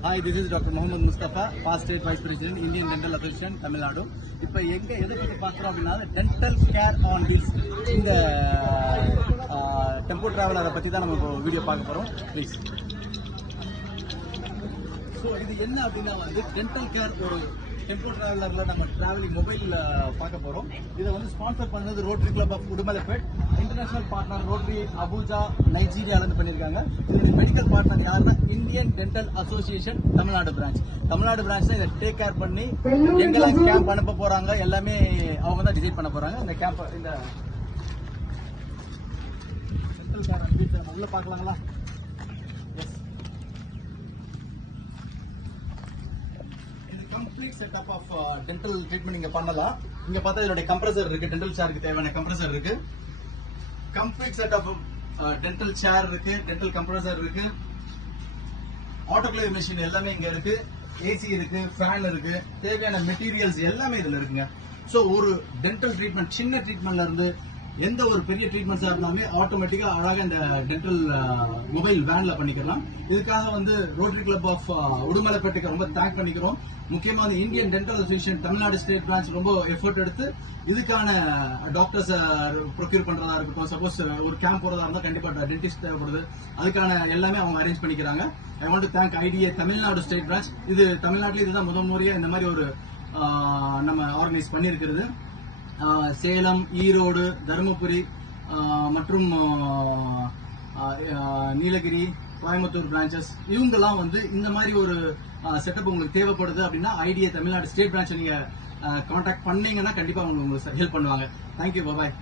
Hi, this is Dr. Mohammed Mustafa, past state vice president, Indian Dental Association, Tamil Nadu. இப்போ எதை பற்றி பார்க்குறோம் அப்படின்னா டென்டல் கேர் ஆன் வீல்ஸ் இந்த tempo டிராவலரை பற்றி தான் நம்ம இப்போ வீடியோ பார்க்க போகிறோம். ப்ளீஸ். ஸோ இது என்ன அப்படின்னா டென்டல் கேர் ஒரு டெம்போ டிராவலரில் நம்ம டிராவலிங் மொபைலில் பார்க்க போகிறோம். இதை ஸ்பான்சர் பண்ணது Rotary Club of Udumalpet, international partner Rotary Abuja நைஜீரியாவிலேருந்து பண்ணியிருக்காங்க. இதோட மெடிக்கல் பார்ட்னர் யாருன்னா Indian Dental Association Tamil Nadu branch. Tamil Nadu branch தான் இதை டேக் கேர் பண்ணி எங்கெல்லாம் கேம்ப் அனுப்ப போகிறாங்க எல்லாமே அவங்க தான் டிசைட் பண்ண போகிறாங்க. இந்த கேம்ப் இந்த டென்டல் கேர் உள்ள பார்க்கலாங்களா? Complete setup of dental treatment இங்க பண்ணலாம். இங்க பார்த்தா இதோட கம்ப்ரஸர் இருக்கு, டென்டல் சேருக்கு தேவையான கம்ப்ரஸர் இருக்கு. கம்ப்ளீட் செட்டப் டென்டல் சேர் இருக்கு, டென்டல் கம்ப்ரஸர் இருக்கு, ஆட்டோகிளேவ் மெஷின் எல்லாமே இங்க இருக்கு, ஏசி இருக்கு, ஃபேன் இருக்கு, தேவையான மெட்டீரியல்ஸ் எல்லாமே இதுல இருக்குங்க. ஸோ ஒரு டென்டல் ட்ரீட்மெண்ட் சின்ன ட்ரீட்மெண்ட்ல இருந்து எந்த ஒரு பெரிய ட்ரீட்மெண்ட்ஸா இருந்தாலுமே ஆட்டோமேட்டிக்கா அழகாக இந்த டென்டல் மொபைல் வேன்ல பண்ணிக்கலாம். இதுக்காக ரோட்டரி கிளப் ஆஃப் உடுமலைப்பேட்டுக்கு ரொம்ப தேங்க் பண்ணிக்கிறோம். முக்கியமா Indian Dental Association Tamil Nadu state branch ரொம்ப எஃபர்ட் எடுத்து இதுக்கான டாக்டர்ஸ் ப்ரொக்யூர் பண்றதா இருக்கட்டும், சப்போஸ் ஒரு கேம்ப் போறதா இருந்தால் கண்டிப்பா டென்டிஸ்ட் தேவைப்படுது, அதுக்கான எல்லாமே அவங்க அரேஞ்ச் பண்ணிக்கிறாங்க. I want to thank ITA Tamil Nadu state branch. இது தமிழ்நாட்டில் இதுதான் முதல் முறையா இந்த மாதிரி ஒரு நம்ம ஆர்கனைஸ் பண்ணியிருக்கிறது. சேலம், ஈரோடு, தருமபுரி மற்றும் நீலகிரி, கோயம்புத்தூர் பிரான்ச்சஸ் இவங்கெல்லாம் இந்த மாதிரி ஒரு செட்டப் உங்களுக்கு தேவைப்படுது அப்படின்னா ஐடியா தமிழ்நாடு ஸ்டேட் பிரான்ச் நீங்க கான்டாக்ட் பண்ணீங்கன்னா கண்டிப்பா உங்களுக்கு ஹெல்ப் பண்ணுவாங்க. தேங்க்யூ, பாய்.